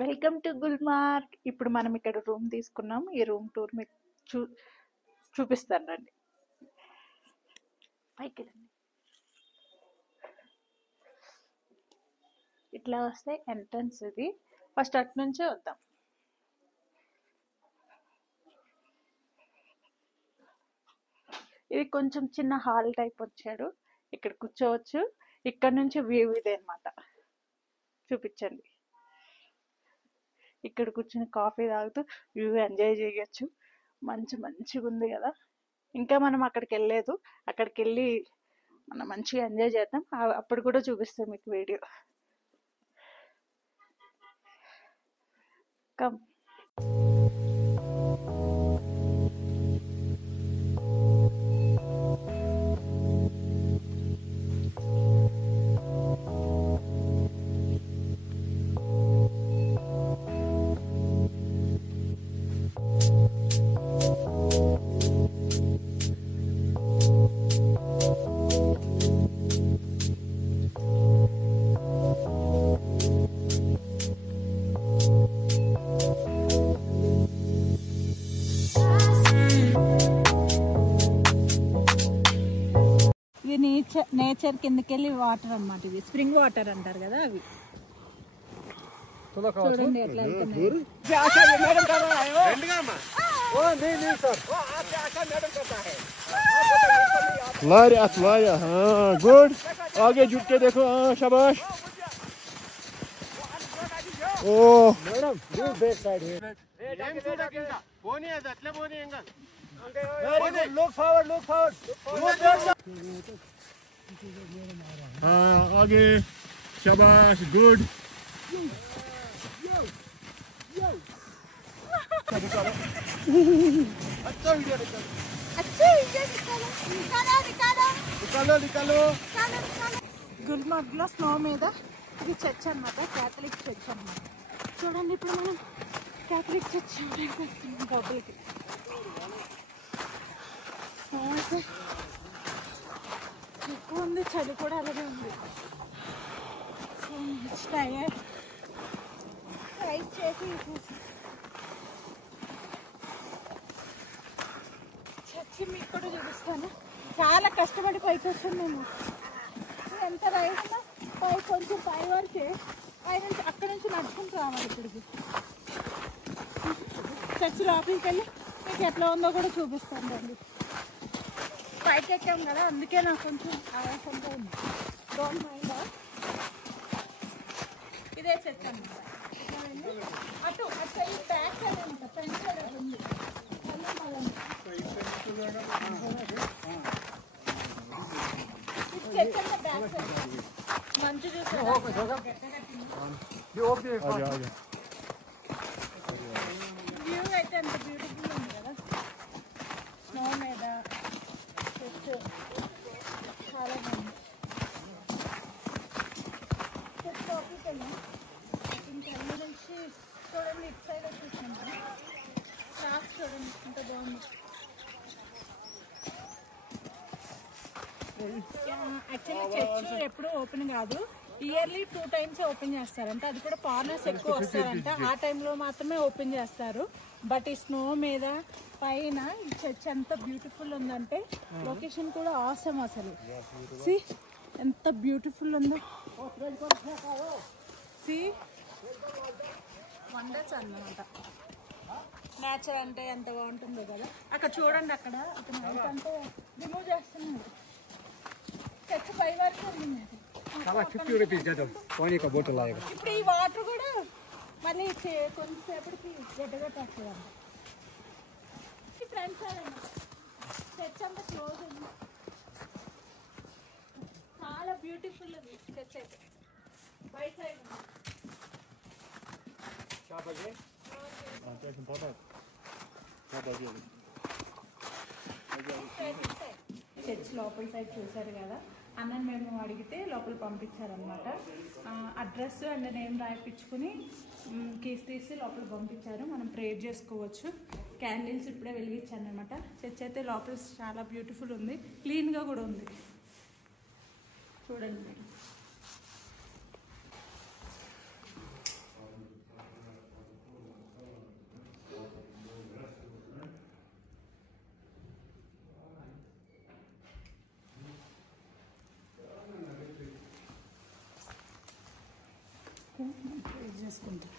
Welcome to Gulmarg. ఇప్పుడు మనం ఇక్కడ రూమ్ తీసుకున్నాం. ఈ రూమ్ టూర్ మీకు చూపిస్తాను రండి. పైకి రండి. ఇట్లా వస్తే ఎంట్రన్స్ ఇది. ఫస్ట్ అటు నుంచే వద్దాం. ఇది కొంచెం చిన్న హాల్ టైప్ వచ్చాడు. ఇక్కడ కూర్చోవచ్చు. ఇక్కడ నుంచి వ్యూ ఇదే అనమాట. చూపించండి. ఇక్కడ కూర్చొని కాఫీ తాగుతూ వ్యూ ఎంజాయ్ చేయొచ్చు. మంచిగా ఉంది కదా. ఇంకా మనం అక్కడికి వెళ్ళలేదు. అక్కడికి వెళ్ళి మనం మంచిగా ఎంజాయ్ చేద్దాం. అప్పుడు కూడా చూపిస్తాం మీకు వీడియో. కమ్. ఇది నేచర్ కిందకెళ్ళి వాటర్ అన్నమాట. ఇది స్ప్రింగ్ వాటర్ అంటారు కదా అవి. చూడండి ఎట్లా వెళ్తున్నాయి. गुड आगे झुक के देखो. शाबाश. ओ मैडम बैक साइड है. Look forward. आगे. शाबाश. गुड. अच्छा वीडियो निकालो. గుల్మార్గ్ లో స్నో మీద ఇది చర్చ్ అన్నమాట. క్యాథలిక్ చర్చ్ అన్నమాట. చూడండి ఇప్పుడు మనం క్యాథలిక్ చర్చ్ లోపలికి. ఎక్కువ ఉంది, చలి కూడా అలాగే ఉంది. టైర్ రైస్ చేసి చర్చి మీకు కూడా చూపిస్తాను. చాలా కష్టపడి పైకి వచ్చాను మేము. ఎంత రైస్ కొంచెం పై వరకే. పై నుంచి అక్కడి నుంచి నడుచుకుంటూ రావాలి ఇక్కడికి. చర్చి లోపలికి వెళ్ళి మీకు ఎట్లా ఉందో కూడా చూపిస్తాను రండి. పైకి ఎక్కాం కదా, అందుకే నాకు కొంచెం ఆయాసంగా ఉంది. Don't mind. ఇదే చర్చ్ అన్నమాట. అటు సైడ్ బ్యాక్ సైడ్ అనమాట. ఫ్రంట్ సైడ్ అది ఉంది. చర్చ్ అంటే బ్యాక్ సైడ్. మంచు చూసారా? వ్యూ అయితే అంత బ్యూటిఫుల్ ఉంది కదా. స్నో మీద చర్చ్ చాలా బాగుంది. చర్చ్ లోపలికి వెళ్ళాం. ఇంకా అన్ని నుంచి చూడండి. ఇటు సైడ్ వచ్చేసింది. క్లాస్ చూడండి ఎంత బాగుంది. యాక్చువల్లీ చర్చ్ ఎప్పుడు ఓపెన్ కాదు. ఇయర్లీ 2 times ఓపెన్ చేస్తారంట. అది కూడా ఫారినర్స్ ఎక్కువ వస్తారంట. ఆ టైంలో మాత్రమే ఓపెన్ చేస్తారు. బట్ ఈ స్నో మీద పైన ఈ చర్చ్ ఎంత బ్యూటిఫుల్ ఉందంటే లొకేషన్ కూడా ఆసమ్. అసలు సి ఎంత బ్యూటిఫుల్ ఉందో. సి వండర్స్ అన్నమాట. నేచర్ అంటే ఎంత బాగుంటుందో కదా. అక్కడ చూడండి. అక్కడ అతను అంటే రిమూవ్ చేస్తున్నాడు. చర్చ్ పై వరకు ఉంది. ₹50 दे दो. पानी का बोतल आएगा. ఇప్పుడు ఈ వాటర్ కూడా మళ్ళీ కొంచెంసేపటికి గడ్డగట్టేస్తుందంట. ఈ ఫ్రంట్ సైడ్ అన్నమాట. చర్చ్ అంతా క్లోజ్ ఉంది. చాలా బ్యూటిఫుల్ ఉంది చర్చ్ అయితే. బయట సైడ్ చర్చ్ లోపల సైడ్ చూసారు కదా. అన్నని మేము అడిగితే లోపల పంపించారనమాట. అడ్రస్ అండ్ నేమ్ రాయిపించుకుని కీస్ తీసి లోపల పంపించారు. మనం ప్రేయర్ చేసుకోవచ్చు. క్యాండిల్స్ ఇప్పుడే వెలిగించాను అనమాట. చర్చ్ అయితే లోపల చాలా బ్యూటిఫుల్ ఉంది. క్లీన్గా కూడా ఉంది. చూడండి మీరు. వేసుకుంటాం.